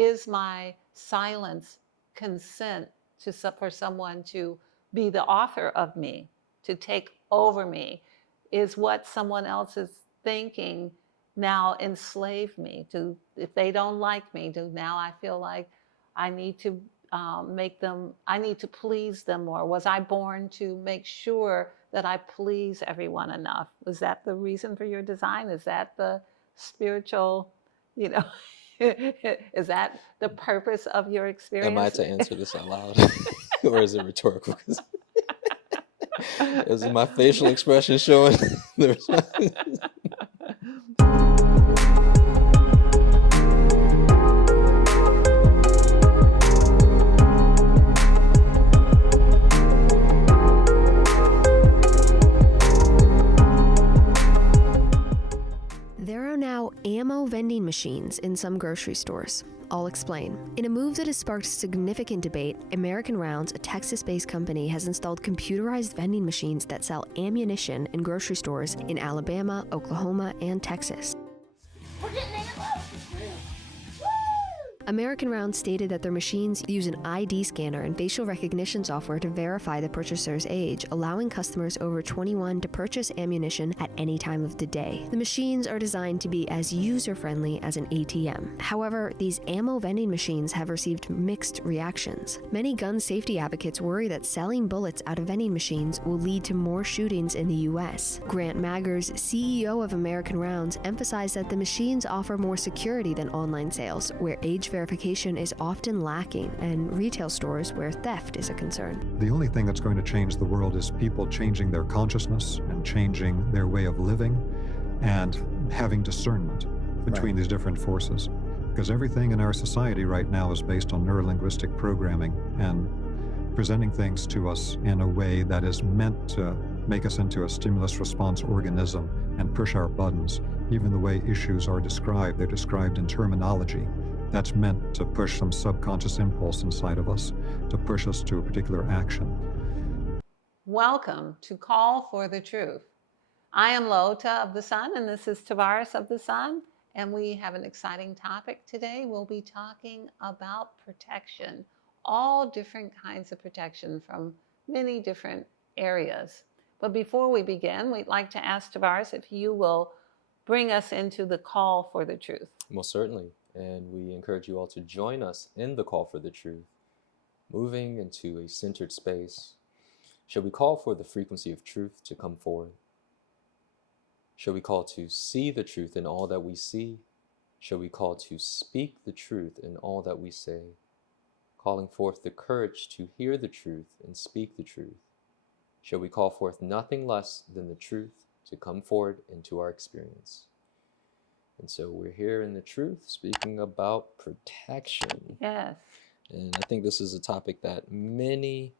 is my silence consent for someone to be the author of me, to take over me? Is what someone else is thinking now enslave me? If they don't like me, now I feel like I need to I need to please them more? Was I born to make sure that I please everyone enough? Was that the reason for your design? Is that the spiritual, you know, is that the purpose of your Am I experience? to answer this out loud? Or is it rhetorical? Is my facial expression showing? There are now ammo vending machines in some grocery stores. I'll explain. In a move that has sparked significant debate, American Rounds, a Texas-based company, has installed computerized vending machines that sell ammunition in grocery stores in Alabama, Oklahoma, and Texas. We're getting ammo! American Rounds stated that their machines use an ID scanner and facial recognition software to verify the purchaser's age, allowing customers over 21 to purchase ammunition at any time of the day. The machines are designed to be as user-friendly as an ATM. However, these ammo vending machines have received mixed reactions. Many gun safety advocates worry that selling bullets out of vending machines will lead to more shootings in the U.S. Grant Maggers, CEO of American Rounds, emphasized that the machines offer more security than online sales, where age verification is often lacking, and retail stores where theft is a concern. The only thing that's going to change the world is people changing their consciousness and changing their way of living and having discernment between these different forces. Because everything in our society right now is based on neurolinguistic programming and presenting things to us in a way that is meant to make us into a stimulus response organism and push our buttons. Even the way issues are described, they're described in terminology that's meant to push some subconscious impulse inside of us, to push us to a particular action. Welcome to Call for the Truth. I am LaOta of the Sun, and this is Tarvars of the Sun, and we have an exciting topic today. We'll be talking about protection, all different kinds of protection from many different areas. But before we begin, we'd like to ask Tarvars if you will bring us into the Call for the Truth. Most certainly. And we encourage you all to join us in the call for the truth, moving into a centered space. Shall we call for the frequency of truth to come forward? Shall we call to see the truth in all that we see? Shall we call to speak the truth in all that we say? Calling forth the courage to hear the truth and speak the truth. Shall we call forth nothing less than the truth to come forward into our experience? And so we're here in the truth, speaking about protection. Yes. And I think this is a topic that many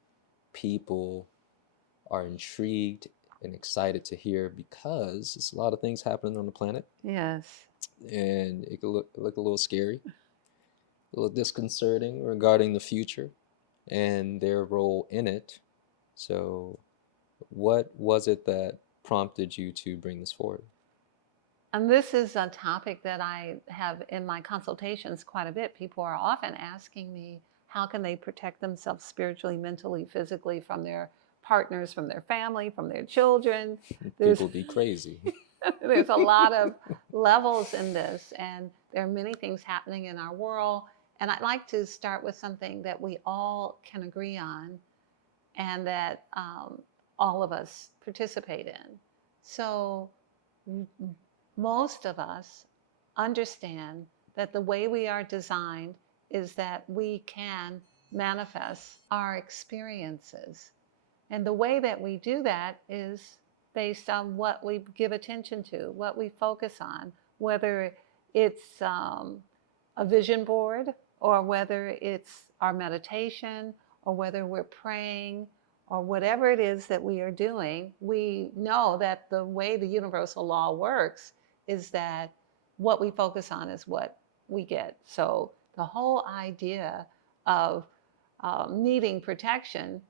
people are intrigued and excited to hear because there's a lot of things happening on the planet. Yes. And it could look a little scary, a little disconcerting regarding the future and their role in it. So what was it that prompted you to bring this forward? And this is a topic that I have in my consultations quite a bit. People are often asking me, how can they protect themselves spiritually, mentally, physically from their partners, from their family, from their children? People be crazy. There's a lot of levels in this, and there are many things happening in our world. And I'd like to start with something that we all can agree on and that all of us participate in. So most of us understand that the way we are designed is that we can manifest our experiences. And the way that we do that is based on what we give attention to, what we focus on, whether it's a vision board or whether it's our meditation or whether we're praying or whatever it is that we are doing. We know that the way the universal law works is that what we focus on is what we get. So the whole idea of needing protection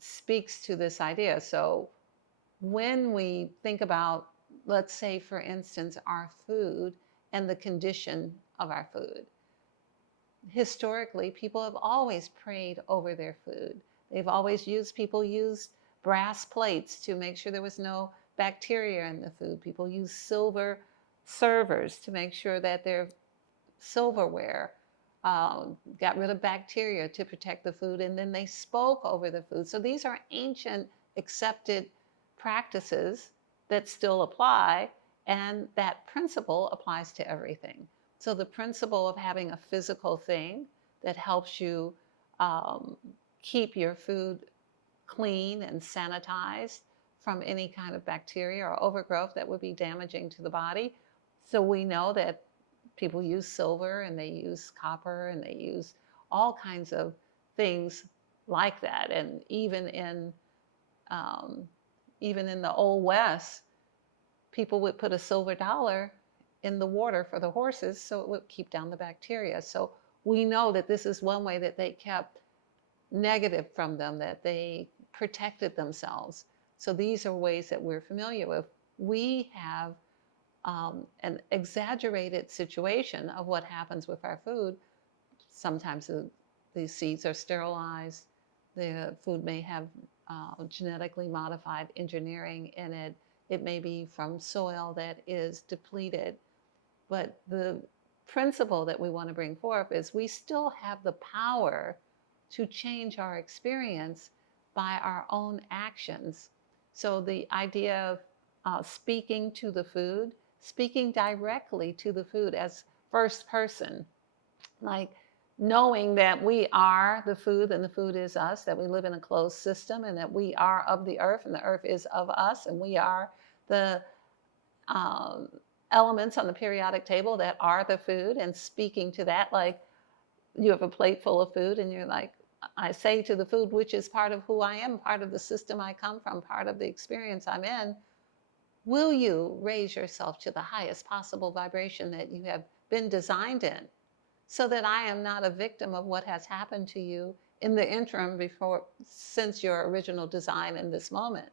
speaks to this idea. So when we think about, let's say, for instance, our food and the condition of our food, historically, people have always prayed over their food. They've always people used brass plates to make sure there was no bacteria in the food. People used silver servers to make sure that their silverware got rid of bacteria to protect the food, and then they spoke over the food. So these are ancient accepted practices that still apply, and that principle applies to everything. So the principle of having a physical thing that helps you keep your food clean and sanitized from any kind of bacteria or overgrowth that would be damaging to the body. So we know that people use silver and they use copper and they use all kinds of things like that. And even in the Old West, people would put a silver dollar in the water for the horses so it would keep down the bacteria. So we know that this is one way that they kept negative from them, that they protected themselves. So these are ways that we're familiar with. We have an exaggerated situation of what happens with our food. Sometimes the seeds are sterilized. The food may have genetically modified engineering in it. It may be from soil that is depleted. But the principle that we want to bring forth is we still have the power to change our experience by our own actions. So the idea of speaking to the food, speaking directly to the food as first person, like knowing that we are the food and the food is us, that we live in a closed system and that we are of the earth and the earth is of us, and we are the elements on the periodic table that are the food, and speaking to that, like you have a plate full of food and you're like, I say to the food, which is part of who I am, part of the system I come from, part of the experience I'm in, will you raise yourself to the highest possible vibration that you have been designed in, so that I am not a victim of what has happened to you in the interim since your original design in this moment.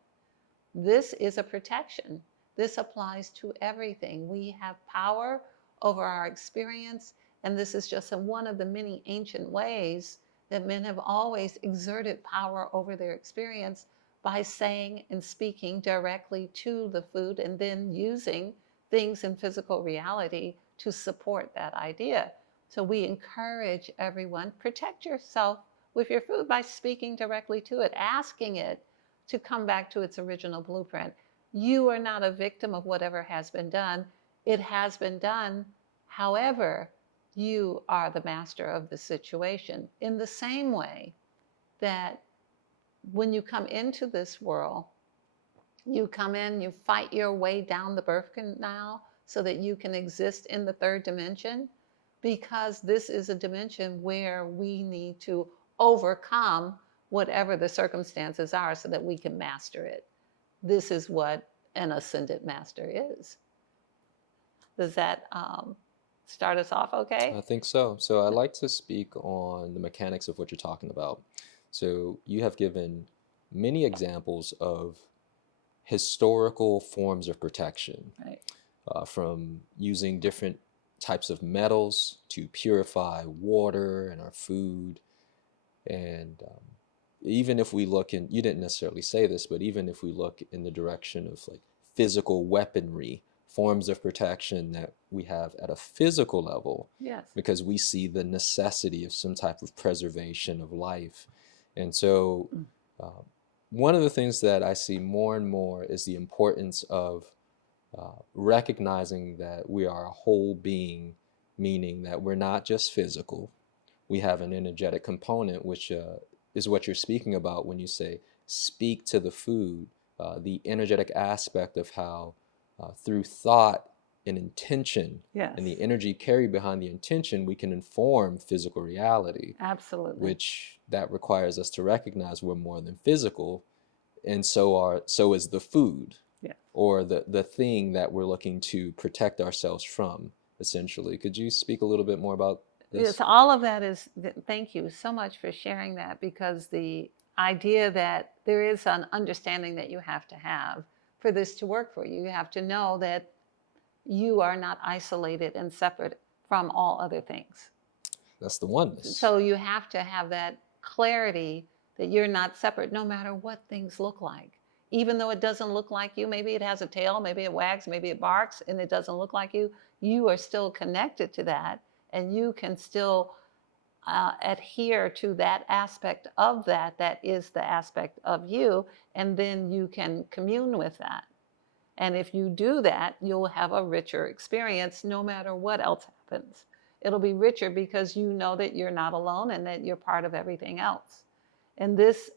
This is a protection. This applies to everything. We have power over our experience, and this is just one of the many ancient ways that men have always exerted power over their experience, by saying and speaking directly to the food and then using things in physical reality to support that idea. So we encourage everyone, protect yourself with your food by speaking directly to it, asking it to come back to its original blueprint. You are not a victim of whatever has been done. It has been done. However, you are the master of the situation, in the same way that when you come into this world, you come in, you fight your way down the birth canal so that you can exist in the third dimension, because this is a dimension where we need to overcome whatever the circumstances are so that we can master it. This is what an ascended master is. Does that start us off okay? I think so. So I'd like to speak on the mechanics of what you're talking about. So you have given many examples of historical forms of protection, Right. From using different types of metals to purify water and our food. And even if we look in, you didn't necessarily say this, but even if we look in the direction of like physical weaponry, forms of protection that we have at a physical level, Yes. because we see the necessity of some type of preservation of life. And so one of the things that I see more and more is the importance of recognizing that we are a whole being, meaning that we're not just physical. We have an energetic component, which is what you're speaking about when you say speak to the food, the energetic aspect of how through thought and intention, Yes. and the energy carried behind the intention, we can inform physical reality. Absolutely. Which that requires us to recognize we're more than physical, and so is the food, yeah, or the thing that we're looking to protect ourselves from, essentially. Could you speak a little bit more about this? Yes, all of that is, thank you so much for sharing that, because the idea that there is an understanding that you have to have for this to work for you. You have to know that you are not isolated and separate from all other things. That's the oneness. So you have to have that clarity that you're not separate no matter what things look like. Even though it doesn't look like you, maybe it has a tail, maybe it wags, maybe it barks, and it doesn't look like you are still connected to that, and you can still adhere to that aspect of that is the aspect of you, and then you can commune with that. And if you do that, you'll have a richer experience no matter what else happens. It'll be richer because you know that you're not alone and that you're part of everything else. And this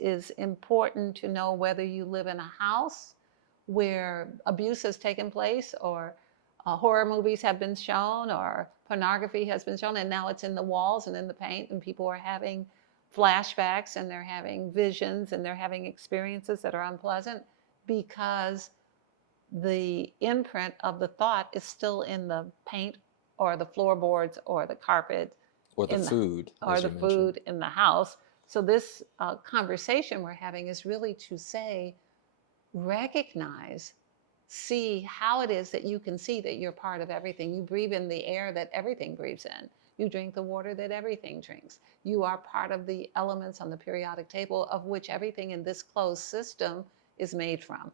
is important to know whether you live in a house where abuse has taken place, or horror movies have been shown, or pornography has been shown, and now it's in the walls and in the paint, and people are having flashbacks, and they're having visions, and they're having experiences that are unpleasant because the imprint of the thought is still in the paint or the floorboards or the carpet or the food, or the food in the house. So this conversation we're having is really to say, recognize, see how it is that you can see that you're part of everything. You breathe in the air that everything breathes in. You drink the water that everything drinks. You are part of the elements on the periodic table of which everything in this closed system is made from.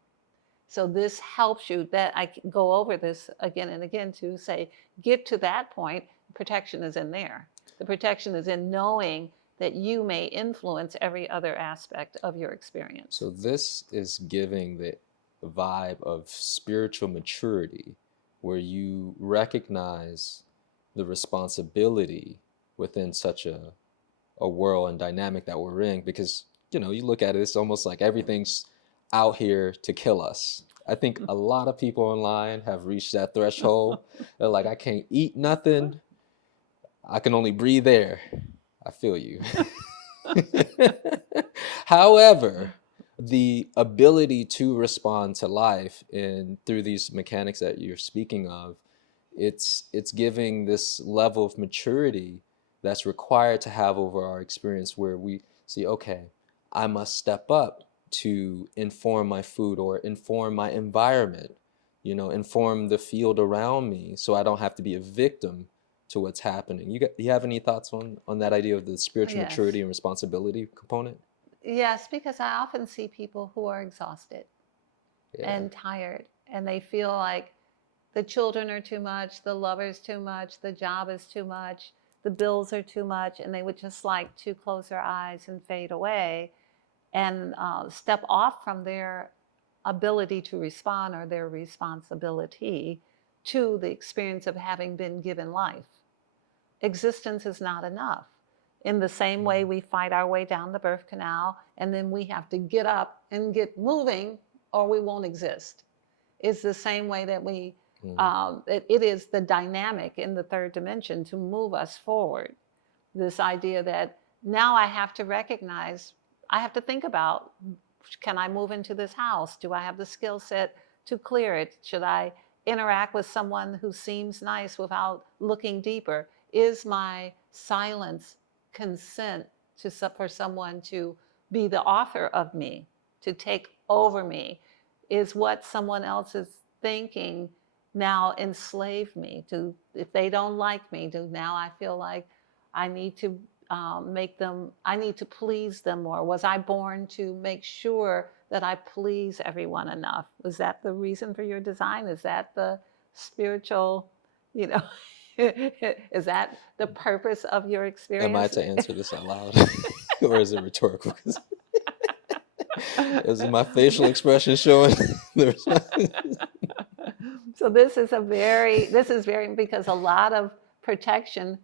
So this helps you, that I go over this again and again to say, get to that point, protection is in there. The protection is in knowing that you may influence every other aspect of your experience. So this is giving the vibe of spiritual maturity, where you recognize the responsibility within such a world and dynamic that we're in, because, you know, you look at it, it's almost like everything's out here to kill us. I think a lot of people online have reached that threshold. They're like, I can't eat nothing. I can only breathe air. I feel you. However, the ability to respond to life and through these mechanics that you're speaking of, it's giving this level of maturity that's required to have over our experience, where we see, okay, I must step up to inform my food or inform my environment, you know, inform the field around me, so I don't have to be a victim to what's happening. You have any thoughts on that idea of the spiritual Yes. maturity and responsibility component? Yes, because I often see people who are exhausted and tired, and they feel like the children are too much, the lover's too much, the job is too much, the bills are too much, and they would just like to close their eyes and fade away and step off from their ability to respond or their responsibility to the experience of having been given life. Existence is not enough. In the same way we fight our way down the birth canal, and then we have to get up and get moving or we won't exist. It's the same way that we, it is the dynamic in the third dimension to move us forward. This idea that now I have to recognize, I have to think about, can I move into this house? Do I have the skill set to clear it? Should I interact with someone who seems nice without looking deeper? Is my silence consent for someone to be the author of me, to take over me? Is what someone else is thinking now enslave me? If they don't like me, now I feel like I need to I need to please them more? Was I born to make sure that I please everyone enough? Was that the reason for your design? Is that the spiritual, is that the purpose of your experience? Am I to answer this out loud? Or is it rhetorical? Is my facial expression showing? So this is very, because a lot of protection,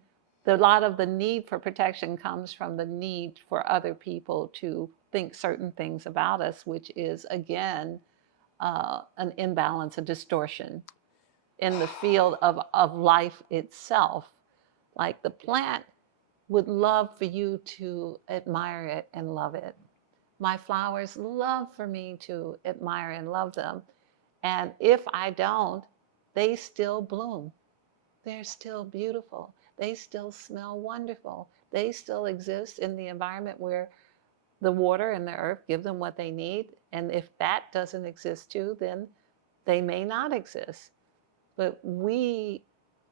a lot of the need for protection comes from the need for other people to think certain things about us, which is, again, an imbalance, a distortion in the field of life itself. Like the plant would love for you to admire it and love it. My flowers love for me to admire and love them. And if I don't, they still bloom. They're still beautiful. They still smell wonderful. They still exist in the environment where the water and the earth give them what they need. And if that doesn't exist too, then they may not exist. But we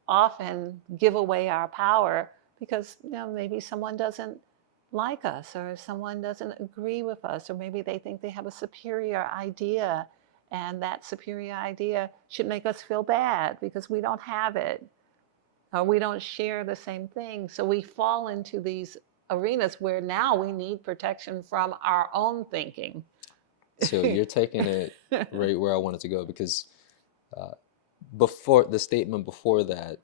often give away our power because, you know, maybe someone doesn't like us, or someone doesn't agree with us, or maybe they think they have a superior idea, and that superior idea should make us feel bad because we don't have it, or we don't share the same thing. So we fall into these arenas where now we need protection from our own thinking. So you're taking it right where I wanted to go, because before the statement before that,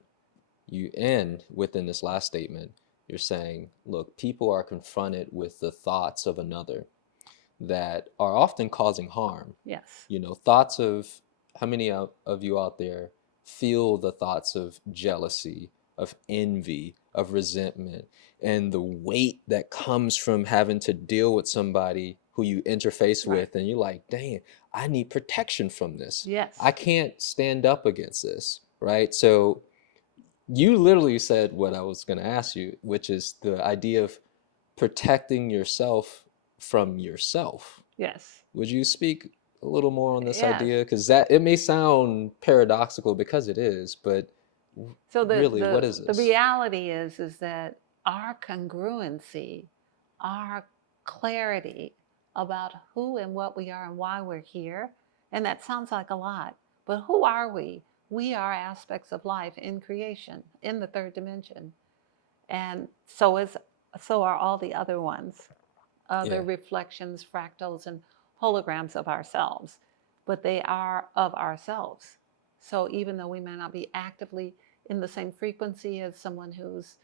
you end within this last statement, you're saying, look, people are confronted with the thoughts of another that are often causing harm. Yes. You know, thoughts of, how many of you out there feel the thoughts of jealousy, of envy, of resentment, and the weight that comes from having to deal with somebody who you interface with, and you're like, dang, I need protection from this. Yes. I can't stand up against this, right? So you literally said what I was going to ask you, which is the idea of protecting yourself from yourself. Yes. Would you speak a little more on this Yes. idea? Because that, it may sound paradoxical, because it is, but So really, what is this? The reality is that our congruency, our clarity about who and what we are and why we're here, and that sounds like a lot, but who are we? We are aspects of life in creation, in the third dimension. And so are all the other ones, other reflections, fractals, and holograms of ourselves, but they are of ourselves. So even though we may not be actively in the same frequency as someone who's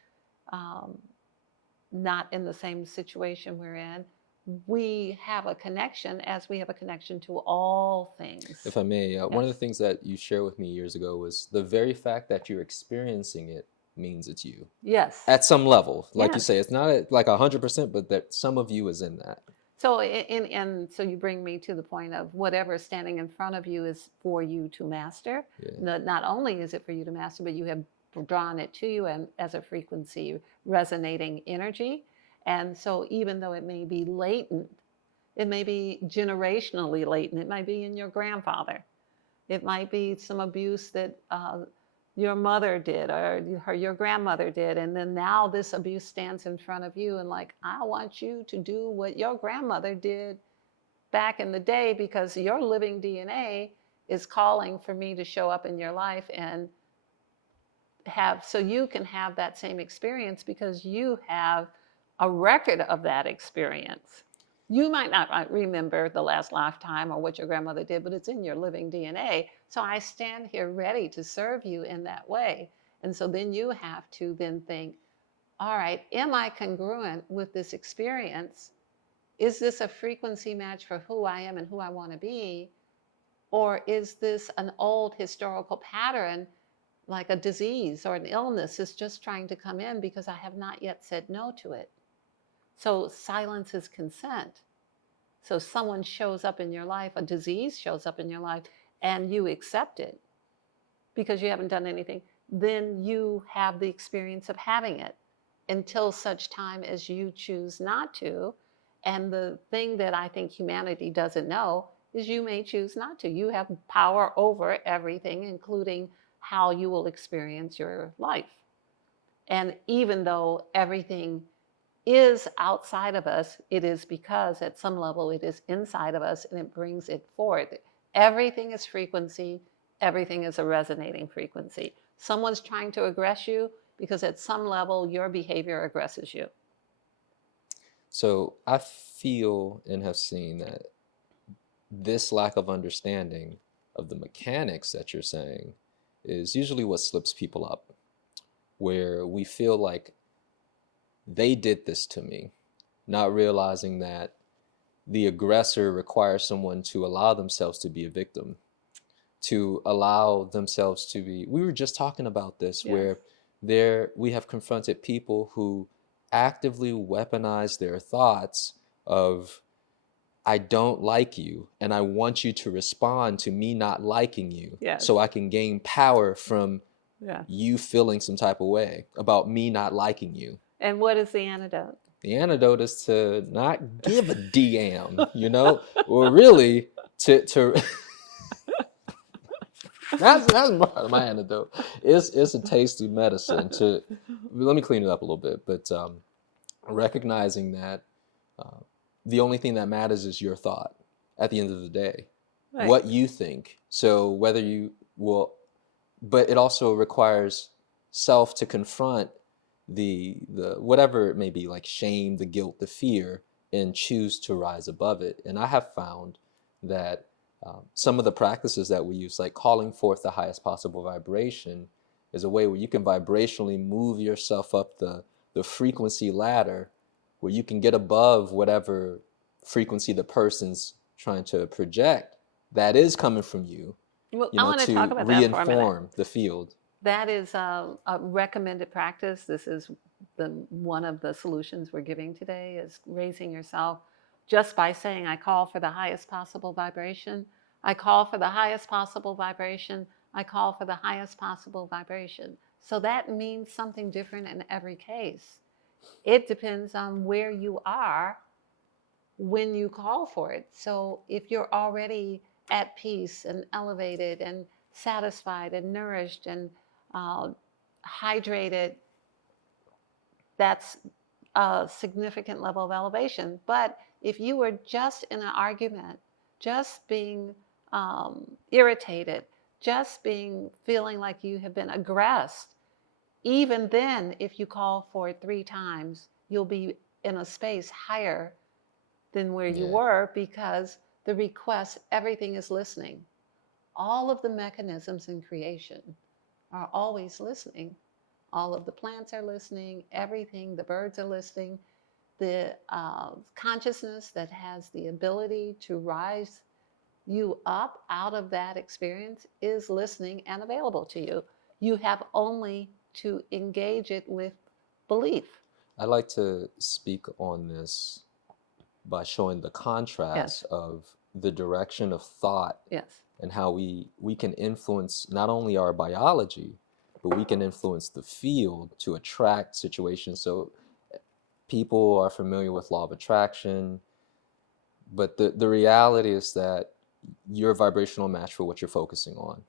not in the same situation we're in, we have a connection, as we have a connection to all things. If I may, one of the things that you shared with me years ago was the very fact that you're experiencing it means it's you. Yes. At some level, like you Yes. say, it's not like 100%, but that some of you is in that. So, and so you bring me to the point of whatever is standing in front of you is for you to master. Yeah. Not only is it for you to master, but you have drawn it to you and as a frequency resonating energy. And so even though it may be latent, it may be generationally latent, it might be in your grandfather, it might be some abuse that your mother did or your grandmother did, and then now this abuse stands in front of you and like, I want you to do what your grandmother did back in the day, because your living DNA is calling for me to show up in your life and have, so you can have that same experience because you have a record of that experience. You might not remember the last lifetime or what your grandmother did, but it's in your living DNA. So I stand here ready to serve you in that way. And so then you have to then think, all right, am I congruent with this experience? Is this a frequency match for who I am and who I want to be? Or is this an old historical pattern, like a disease or an illness is just trying to come in because I have not yet said no to it? So silence is consent. So someone shows up in your life, a disease shows up in your life, and you accept it because you haven't done anything. Then you have the experience of having it until such time as you choose not to. And the thing that I think humanity doesn't know is you may choose not to. You have power over everything, including how you will experience your life. And even though everything is outside of us, it is because at some level it is inside of us and it brings it forth. Everything is frequency. Everything is a resonating frequency. Someone's trying to aggress you because at some level your behavior aggresses you. So I feel and have seen that this lack of understanding of the mechanics that you're saying is usually what slips people up, where we feel like they did this to me, not realizing that the aggressor requires someone to allow themselves to be a victim, to allow themselves to be, we were just talking about this, Yes. where we have confronted people who actively weaponize their thoughts of, I don't like you and I want you to respond to me not liking you, Yes. so I can gain power from Yeah. you feeling some type of way about me not liking you. And what is the antidote? The antidote is to not give a damn, you know, or really to That's my antidote. It's a tasty medicine to. Let me clean it up a little bit, but recognizing that the only thing that matters is your thought at the end of the day, Right. what you think. So whether you will, but it also requires self to confront the whatever it may be, like shame, the guilt, the fear, and choose to rise above it. And I have found that some of the practices that we use, like calling forth the highest possible vibration, is a way where you can vibrationally move yourself up the frequency ladder, where you can get above whatever frequency the person's trying to project that is coming from you, Well, you I know, want to to talk about that for a minute. reinform the field. That is a recommended practice. This is one of the solutions we're giving today, is raising yourself just by saying, I call for the highest possible vibration. I call for the highest possible vibration. I call for the highest possible vibration. So that means something different in every case. It depends on where you are when you call for it. So if you're already at peace and elevated and satisfied and nourished and hydrated, that's a significant level of elevation. But if you were just in an argument, just being irritated, just feeling like you have been aggressed, even then, if you call for it 3 times, you'll be in a space higher than where you were, because the request, everything is listening. All of the mechanisms in creation are always listening. All of the plants are listening, everything, the birds are listening. The consciousness that has the ability to rise you up out of that experience is listening and available to you. You have only to engage it with belief. I'd like to speak on this by showing the contrast of the direction of thought and how we can influence not only our biology, but we can influence the field to attract situations. So people are familiar with law of attraction, but the reality is that you're a vibrational match for what you're focusing on.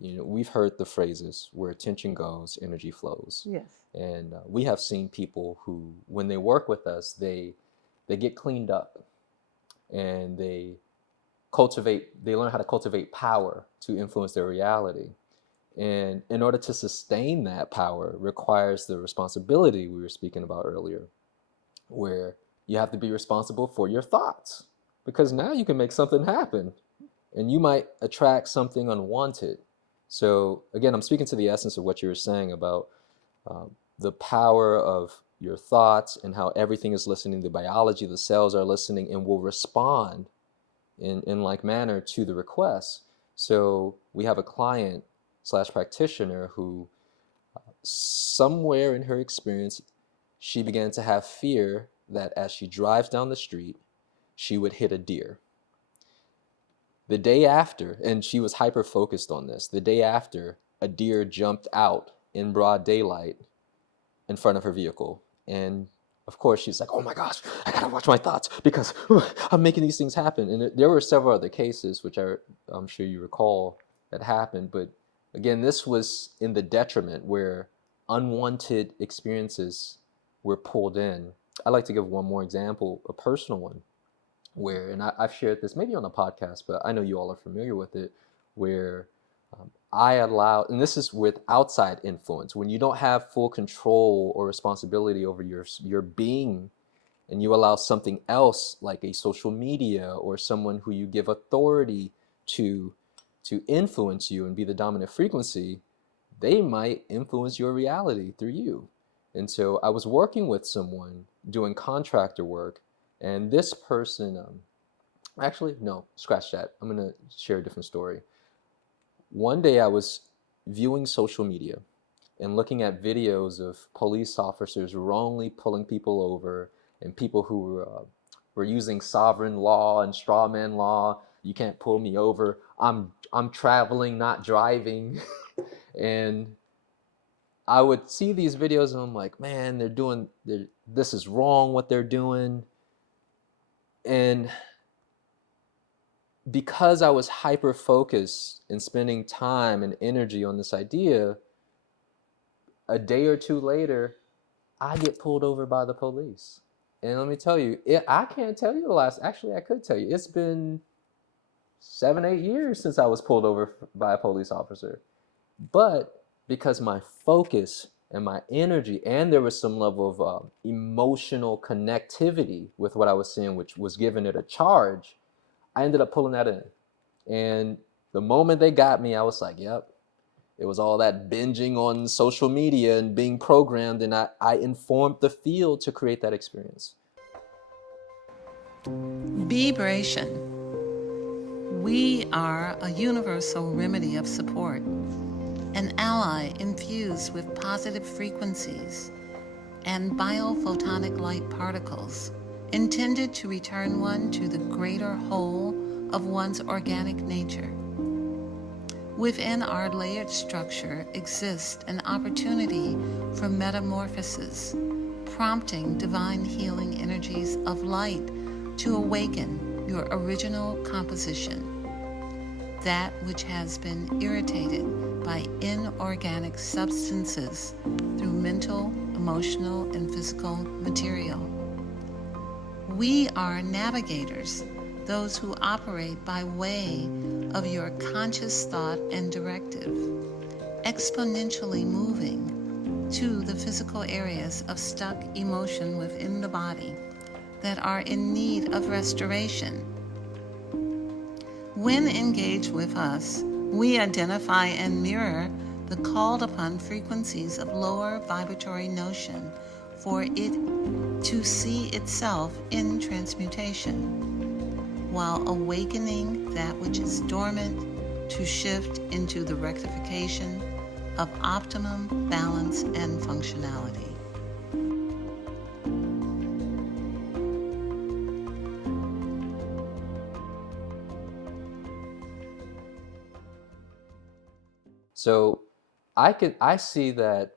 You know, we've heard the phrases, where attention goes, energy flows. Yes. And we have seen people who, when they work with us, they get cleaned up, and they learn how to cultivate power to influence their reality. And in order to sustain that power requires the responsibility we were speaking about earlier, where you have to be responsible for your thoughts, because now you can make something happen and you might attract something unwanted. So again, I'm speaking to the essence of what you were saying about the power of your thoughts and how everything is listening. The biology, the cells are listening and will respond in like manner to the request. So we have a client / practitioner who somewhere in her experience, she began to have fear that as she drives down the street, she would hit a deer. The day after, and she was hyper focused on this, the day after, a deer jumped out in broad daylight in front of her vehicle. And of course, she's like, oh my gosh, I gotta watch my thoughts because I'm making these things happen. And there were several other cases, which I'm sure you recall, that happened. But again, this was in the detriment, where unwanted experiences were pulled in. I'd like to give one more example, a personal one, where, and I've shared this maybe on a podcast, but I know you all are familiar with it, where I allow, and this is with outside influence, when you don't have full control or responsibility over your being, and you allow something else like a social media or someone who you give authority to influence you and be the dominant frequency, they might influence your reality through you. And so I was working with someone doing contractor work, and this person, actually, no, scratch that. I'm going to share a different story. One day I was viewing social media and looking at videos of police officers wrongly pulling people over, and people who were using sovereign law and straw man law. You can't pull me over. I'm traveling, not driving. And I would see these videos and I'm like, man, this is wrong what they're doing. And because I was hyper focused and spending time and energy on this idea, a day or two later, I get pulled over by the police. And let me tell you, I can't tell you the last, actually I could tell you, it's been 7-8 years since I was pulled over by a police officer. But because my focus and my energy, and there was some level of emotional connectivity with what I was seeing, which was giving it a charge, I ended up pulling that in. And the moment they got me, I was like, yep, it was all that binging on social media and being programmed, and I informed the field to create that experience. Vibration. We are a universal remedy of support, an ally infused with positive frequencies and biophotonic light particles, intended to return one to the greater whole of one's organic nature. Within our layered structure exists an opportunity for metamorphosis, prompting divine healing energies of light to awaken your original composition, that which has been irritated by inorganic substances through mental, emotional, and physical material. We are navigators, those who operate by way of your conscious thought and directive, exponentially moving to the physical areas of stuck emotion within the body that are in need of restoration. When engaged with us, we identify and mirror the called upon frequencies of lower vibratory notion for it to see itself in transmutation, while awakening that which is dormant to shift into the rectification of optimum balance and functionality. So I see that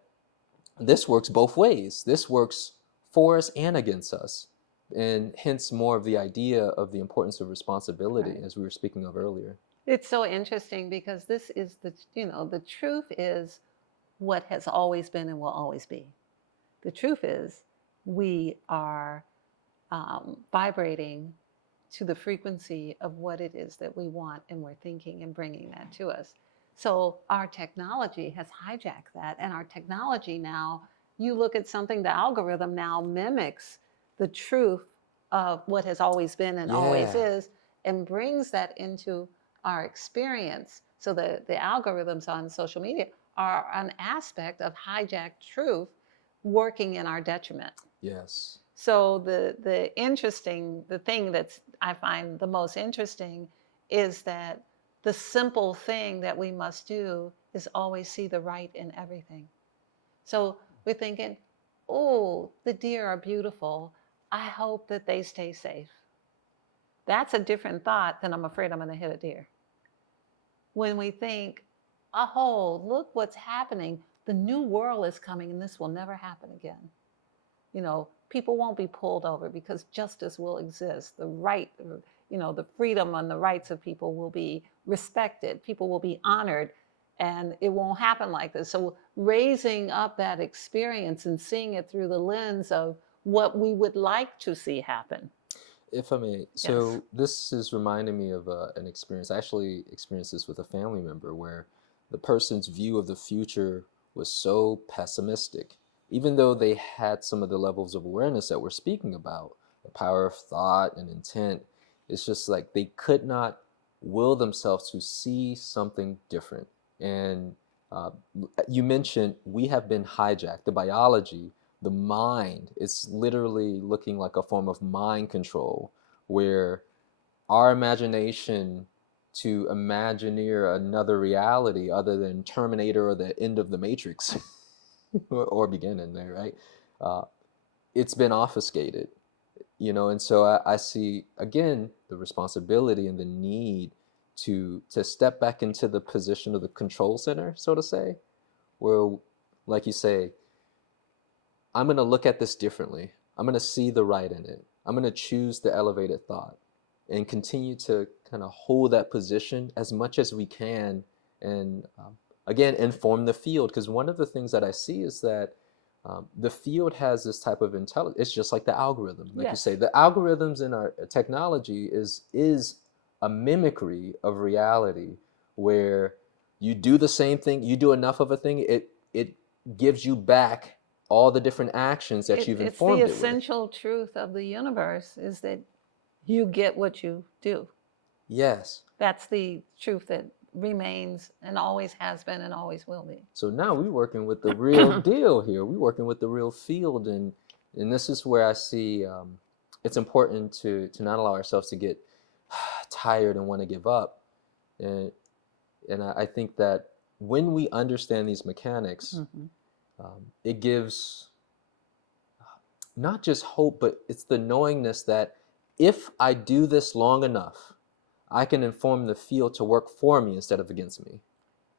this works both ways. This works for us and against us, and hence more of the idea of the importance of responsibility, Right. as we were speaking of earlier. It's so interesting because this is the truth is what has always been and will always be. The truth is we are vibrating to the frequency of what it is that we want, and we're thinking and bringing that to us. So our technology has hijacked that, and our technology now, you look at something, the algorithm now mimics the truth of what has always been and always Yeah. is, and brings that into our experience. So the algorithms on social media are an aspect of hijacked truth working in our detriment. Yes. So the thing that's I find the most interesting is that the simple thing that we must do is always see the right in everything. So we're thinking, oh, the deer are beautiful. I hope that they stay safe. That's a different thought than I'm afraid I'm going to hit a deer. When we think, oh, look what's happening. The new world is coming and this will never happen again. You know, people won't be pulled over because justice will exist. The right, the freedom and the rights of people will be respected. People will be honored, and it won't happen like this. So raising up that experience and seeing it through the lens of what we would like to see happen. If I may, so this is reminding me of an experience. I actually experienced this with a family member where the person's view of the future was so pessimistic. Even though they had some of the levels of awareness that we're speaking about, the power of thought and intent, it's just like they could not will themselves to see something different. And you mentioned we have been hijacked. The biology, the mind, is literally looking like a form of mind control, where our imagination to imagineer another reality other than Terminator or the end of the Matrix or beginning there, right? It's been obfuscated, and so I see, again, the responsibility and the need to step back into the position of the control center, so to say, where, like you say, I'm going to look at this differently. I'm going to see the right in it. I'm going to choose the elevated thought. and continue to kind of hold that position as much as we can, and again, inform the field. Because one of the things that I see is that the field has this type of intelligence. It's just like the algorithm. Like you Yes. say, the algorithms in our technology is a mimicry of reality, where you do the same thing, you do enough of a thing, it gives you back all the different actions that you've informed It's it the with. essential truth of the universe is that you get what you do. Yes. That's the truth that remains and always has been and always will be. So now we're working with the real deal here. We're working with the real field, and this is where I see it's important to not allow ourselves to get tired and want to give up. And I think that when we understand these mechanics, it gives not just hope, but it's the knowingness that if I do this long enough, I can inform the field to work for me instead of against me.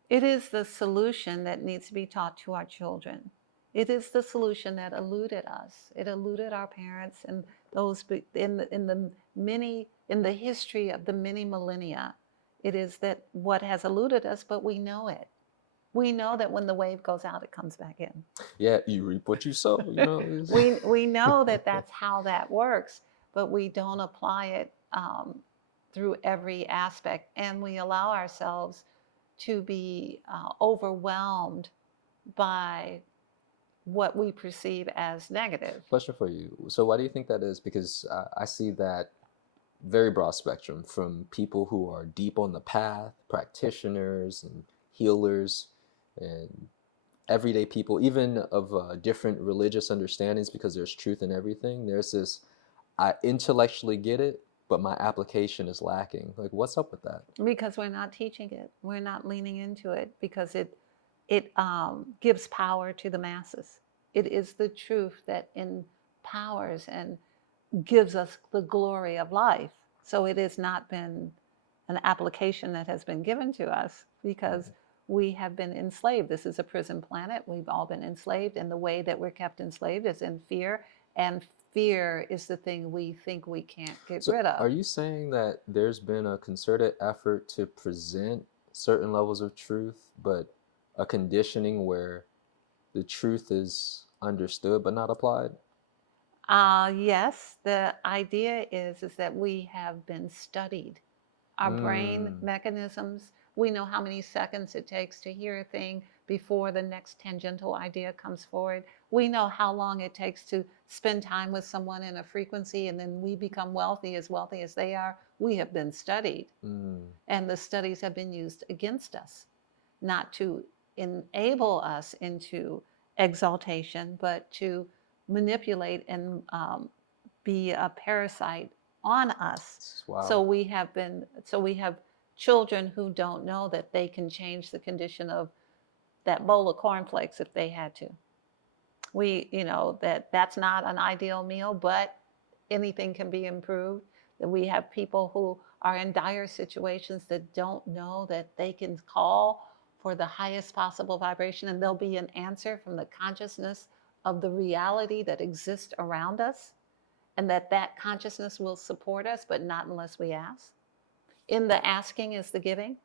It is the solution that needs to be taught to our children. It is the solution that eluded us. It eluded our parents and those in the history of the many millennia. It is that what has eluded us, but we know it. We know that when the wave goes out, it comes back in. Yeah, you reap what you sow. You know, we know that that's how that works, but we don't apply it through every aspect, and we allow ourselves to be overwhelmed by what we perceive as negative. Question for you. So why do you think that is? Because I see that very broad spectrum, from people who are deep on the path, practitioners and healers, and everyday people, even of different religious understandings, because there's truth in everything. There's this, I intellectually get it, but my application is lacking. Like, what's up with that? Because we're not teaching it. We're not leaning into it, because it gives power to the masses. It is the truth that empowers and gives us the glory of life. So it has not been an application that has been given to us, because we have been enslaved. This is a prison planet. We've all been enslaved, and the way that we're kept enslaved is in fear, and fear is the thing we think we can't get rid of. Are you saying that there's been a concerted effort to present certain levels of truth, but a conditioning where the truth is understood but not applied? Yes, the idea is that we have been studied. Our brain mechanisms, we know how many seconds it takes to hear a thing before the next tangential idea comes forward. We know how long it takes to spend time with someone in a frequency, and then we become wealthy as they are. We have been studied, and the studies have been used against us, not to enable us into exaltation, but to manipulate and be a parasite on us. Wow. So we have children who don't know that they can change the condition of that bowl of cornflakes if they had to. That's not an ideal meal, but anything can be improved. That we have people who are in dire situations that don't know that they can call for the highest possible vibration, and there'll be an answer from the consciousness of the reality that exists around us, and that consciousness will support us, but not unless we ask. In the asking is the giving.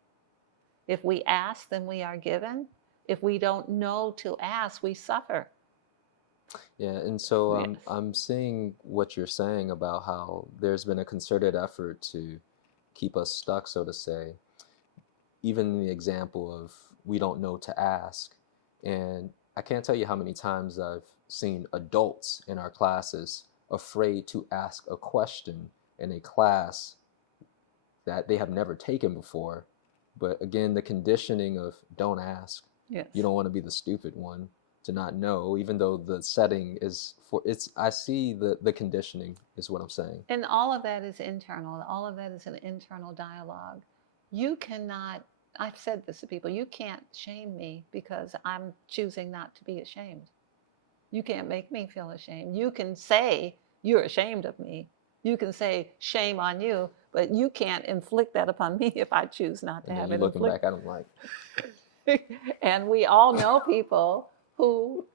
If we ask, then we are given. If we don't know to ask, we suffer. Yeah, and so Yes. I'm seeing what you're saying about how there's been a concerted effort to keep us stuck, so to say. Even the example of we don't know to ask. And I can't tell you how many times I've seen adults in our classes afraid to ask a question in a class that they have never taken before. But again, the conditioning of don't ask. Yes. You don't want to be the stupid one to not know, even though the setting is for it's. I see the conditioning is what I'm saying. And all of that is internal. All of that is an internal dialogue. You cannot, I've said this to people, you can't shame me because I'm choosing not to be ashamed. You can't make me feel ashamed. You can say you're ashamed of me. You can say shame on you, but you can't inflict that upon me if I choose not to And have then it you're looking inflicted. back at them like, And we all know people who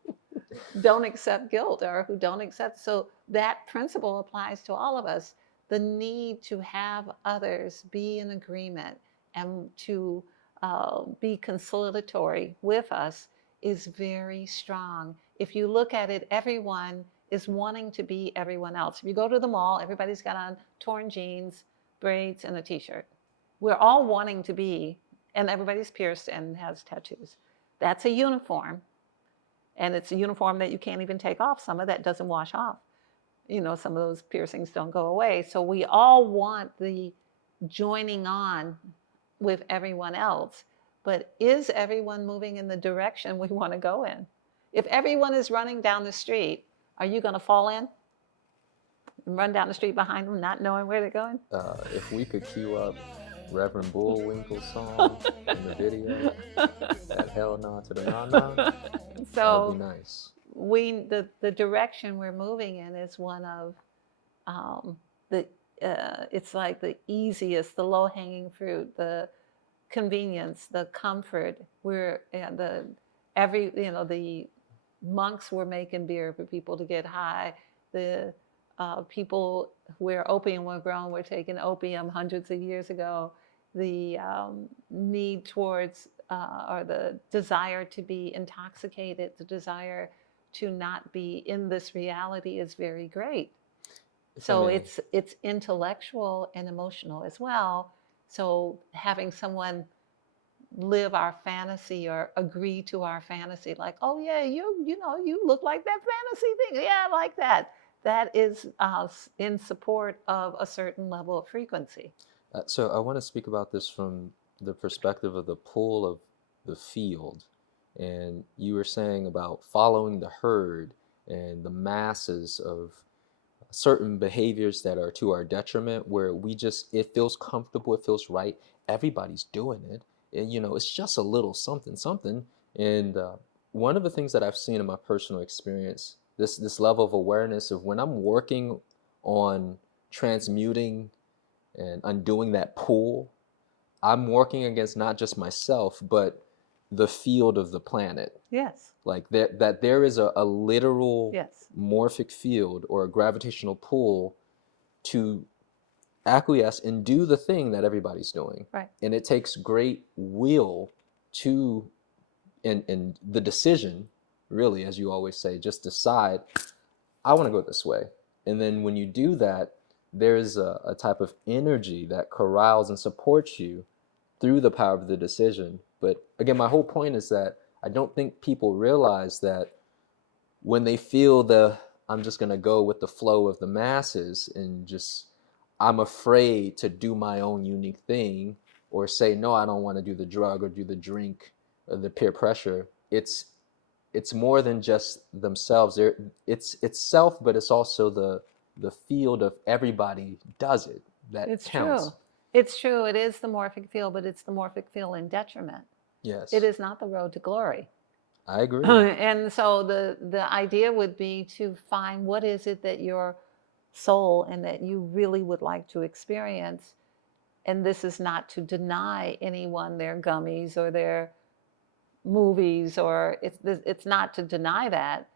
don't accept guilt or who don't accept. So that principle applies to all of us. the need to have others be in agreement and to be conciliatory with us is very strong. If you look at it, everyone is wanting to be everyone else. If you go to the mall, everybody's got on torn jeans, braids, and a t-shirt. We're all wanting to be, and everybody's pierced and has tattoos. That's a uniform, and it's a uniform that you can't even take off. Some of that doesn't wash off. You know, some of those piercings don't go away. So we all want the joining on with everyone else. But is everyone moving in the direction we want to go in? If everyone is running down the street, are you going to fall in and run down the street behind them, not knowing where they're going? If we could cue up Reverend Bullwinkle's song in the video, that hell nah to the nah nah, that would be nice. The direction we're moving in is one of it's like the easiest, the low-hanging fruit, the convenience, the comfort. The monks were making beer for people to get high. The people where opium were grown were taking opium hundreds of years ago. The need towards or the desire to be intoxicated, the desire to not be in this reality is very great. So it's intellectual and emotional as well. So having someone live our fantasy or agree to our fantasy, like, oh yeah, you look like that fantasy thing. Yeah, I like that. That is in support of a certain level of frequency. So I want to speak about this from the perspective of the pull of the field. And you were saying about following the herd and the masses of certain behaviors that are to our detriment, where it feels comfortable, it feels right, everybody's doing it, and it's just a little something. And one of the things that I've seen in my personal experience, this level of awareness of when I'm working on transmuting and undoing that pull, I'm working against not just myself, but the field of the planet. Yes. Like that there is a literal yes. morphic field or a gravitational pull to acquiesce and do the thing that everybody's doing. Right. And it takes great will to, and the decision, really, as you always say, just decide, I want to go this way. And then when you do that, there's a type of energy that corrals and supports you through the power of the decision. But again, my whole point is that I don't think people realize that when they feel I'm just going to go with the flow of the masses and just, I'm afraid to do my own unique thing or say, no, I don't want to do the drug or do the drink or the peer pressure. It's more than just themselves. It's self, but it's also the field of everybody does it. That it's counts. True. It's true. It is the morphic field, but it's the morphic field in detriment. Yes. It is not the road to glory. I agree. And so the idea would be to find what is it that your soul and that you really would like to experience. And this is not to deny anyone their gummies or their movies, or it's not to deny that.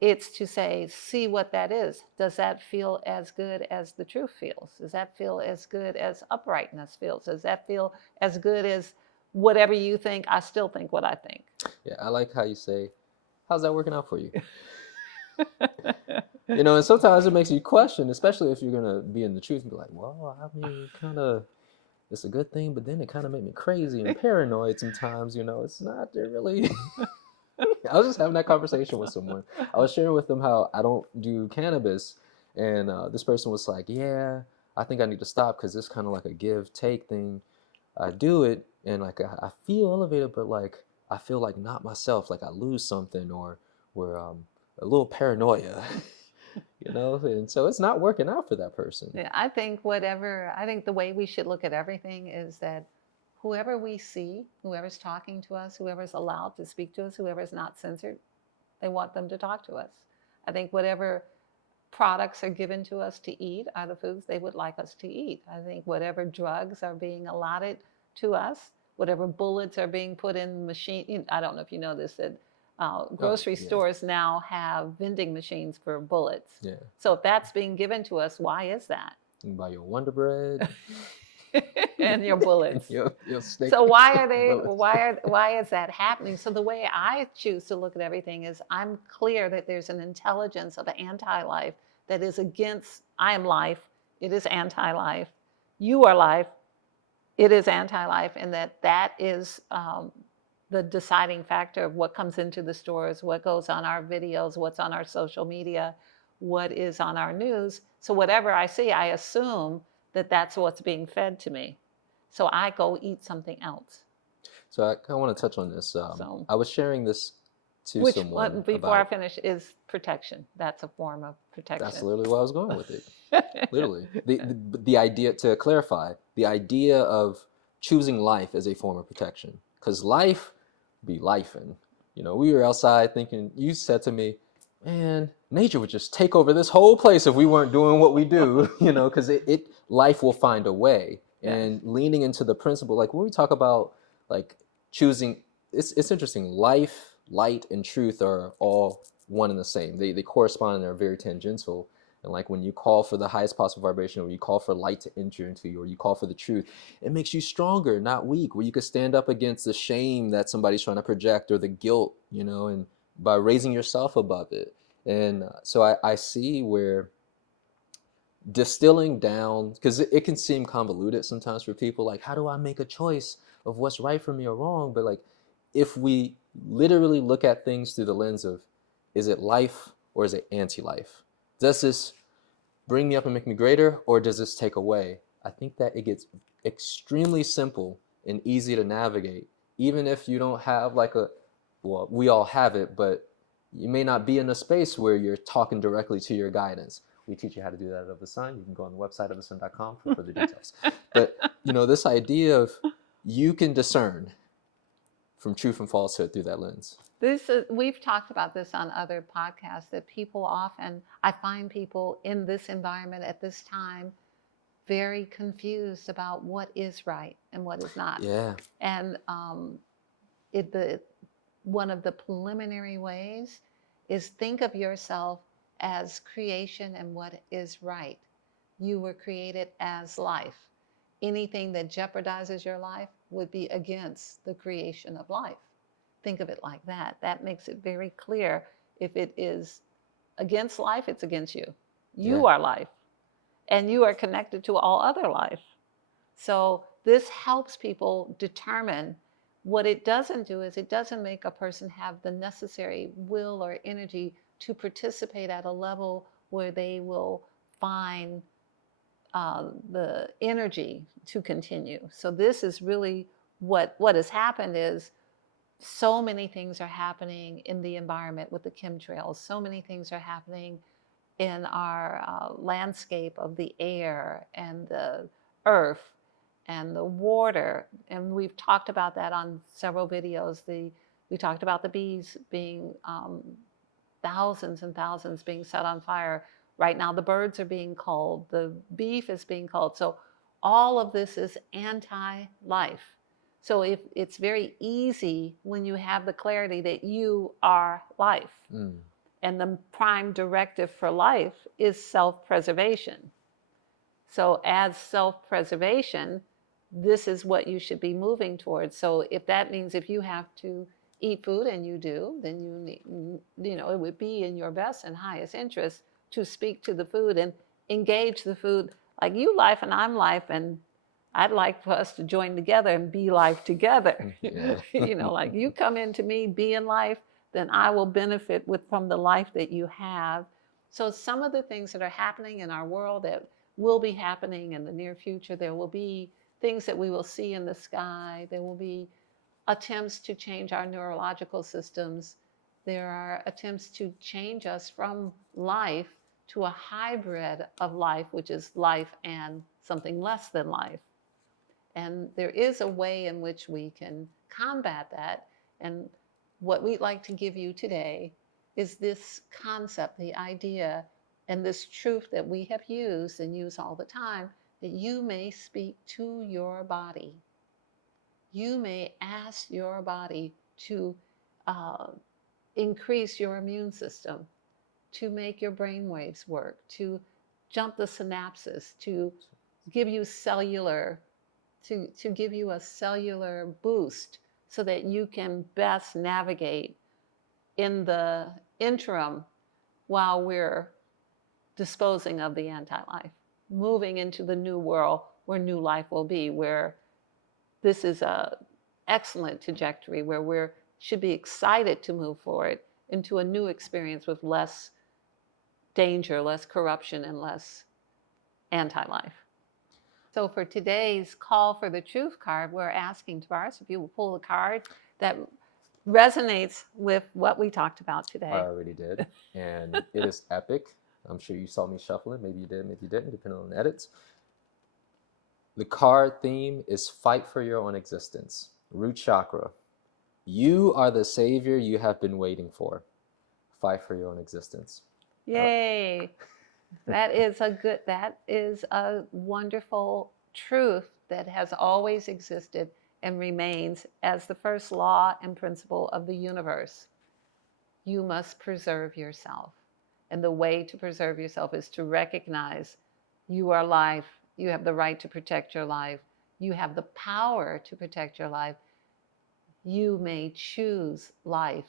It's to say, see what that is. Does that feel as good as the truth feels? Does that feel as good as uprightness feels? Does that feel as good as whatever you think? I still think what I think. Yeah, I like how you say, how's that working out for you? And sometimes it makes you question, especially if you're going to be in the truth and be like, well, I mean, kind of, it's a good thing, but then it kind of made me crazy and paranoid sometimes, it's not really... I was just having that conversation with someone. I was sharing with them how I don't do cannabis, and this person was like, yeah, I think I need to stop because it's kind of like a give-take thing. I do it, and like I feel elevated, but like I feel like not myself, like I lose something or a little paranoia, and so it's not working out for that person. Yeah, I think the way we should look at everything is that whoever we see, whoever's talking to us, whoever's allowed to speak to us, whoever's not censored, they want them to talk to us. I think whatever products are given to us to eat are the foods they would like us to eat. I think whatever drugs are being allotted to us, whatever bullets are being put in machine. I don't know if you know this, that grocery stores now have vending machines for bullets. Yeah. So if that's being given to us, why is that? You can buy your Wonder Bread. And your bullets. your steak. So bullets. why is that happening? So the way I choose to look at everything is I'm clear that there's an intelligence of anti-life that is against, I am life, it is anti-life. You are life, it is anti-life, and that is the deciding factor of what comes into the stores, what goes on our videos, what's on our social media, what is on our news. So whatever I see, I assume that that's what's being fed to me. So I go eat something else. So I kind of want to touch on this. I was sharing this to Which, someone before I about, finish, is protection. That's a form of protection. that's literally where I was going with it. Literally. The idea, to clarify, the idea of choosing life as a form of protection. Because life be lifing. You know, we were outside thinking, you said to me, man, nature would just take over this whole place if we weren't doing what we do, you know, because life will find a way. Yes. And leaning into the principle, like when we talk about like choosing, it's interesting. Life, light, and truth are all one and the same. They correspond and they're very tangential. And like when you call for the highest possible vibration, or you call for light to enter into you, or you call for the truth, it makes you stronger, not weak, where you can stand up against the shame that somebody's trying to project, or the guilt, you know, and by raising yourself above it. And so I see where distilling down, because it can seem convoluted sometimes for people, like, how do I make a choice of what's right for me or wrong? But like, if we literally look at things through the lens of, is it life or is it anti-life? Does this bring me up and make me greater, or does this take away? I think that it gets extremely simple and easy to navigate, even if you don't have like well, we all have it, but you may not be in a space where you're talking directly to your guidance. We teach you how to do that of the sun. You can go on the website ofthesun.com for further details. But, you know, this idea of you can discern from truth and falsehood through that lens. We've talked about this on other podcasts, that people often, I find people in this environment at this time very confused about what is right and what is not. Yeah. And one of the preliminary ways is think of yourself as creation and what is right. You were created as life. Anything that jeopardizes your life would be against the creation of life. Think of it like that. That makes it very clear. If it is against life, it's against you. You are life, and you are connected to all other life. So this helps people determine. What it doesn't do is it doesn't make a person have the necessary will or energy to participate at a level where they will find the energy to continue. So this is really what has happened is, so many things are happening in the environment with the chemtrails. So many things are happening in our landscape of the air and the earth and the water. And we've talked about that on several videos. We talked about the bees being thousands and thousands being set on fire. Right now the birds are being culled. The beef is being culled. So all of this is anti-life. So if it's very easy when you have the clarity that you are life. And the prime directive for life is self-preservation. So as self-preservation, this is what you should be moving towards. So if that means if you have to eat food, and you do, then you need, you know, it would be in your best and highest interest to speak to the food and engage the food. Like, you life and I'm life, and I'd like for us to join together and be life together. Yeah. You know, like, you come into me being life, then I will benefit from the life that you have. So some of the things that are happening in our world that will be happening in the near future, there will be things that we will see in the sky. There will be attempts to change our neurological systems. There are attempts to change us from life to a hybrid of life, which is life and something less than life. And there is a way in which we can combat that. And what we'd like to give you today is this concept, the idea, and this truth that we have used and use all the time, that you may speak to your body. You may ask your body to increase your immune system, to make your brain waves work, to jump the synapses, to give you cellular, to give you a cellular boost so that you can best navigate in the interim while we're disposing of the anti-life, moving into the new world where new life will be, where this is a excellent trajectory, where we should be excited to move forward into a new experience with less danger, less corruption, and less anti-life. So for today's Call for the Truth card, we're asking Tarvars if you will pull a card that resonates with what we talked about today. I already did, and it is epic. I'm sure you saw me shuffle it. Maybe you did, maybe you didn't, depending on the edits. The card theme is Fight for Your Own Existence. Root chakra. You are the savior you have been waiting for. Fight for your own existence. Yay! That is a wonderful truth that has always existed and remains as the first law and principle of the universe. You must preserve yourself. And the way to preserve yourself is to recognize you are life. You have the right to protect your life. You have the power to protect your life. You may choose life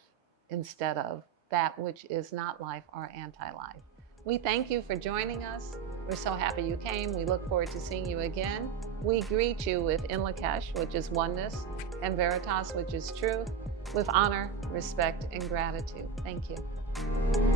instead of that which is not life or anti-life. We thank you for joining us. We're so happy you came. We look forward to seeing you again. We greet you with In Lakesh, which is oneness, and Veritas, which is truth, with honor, respect, and gratitude. Thank you.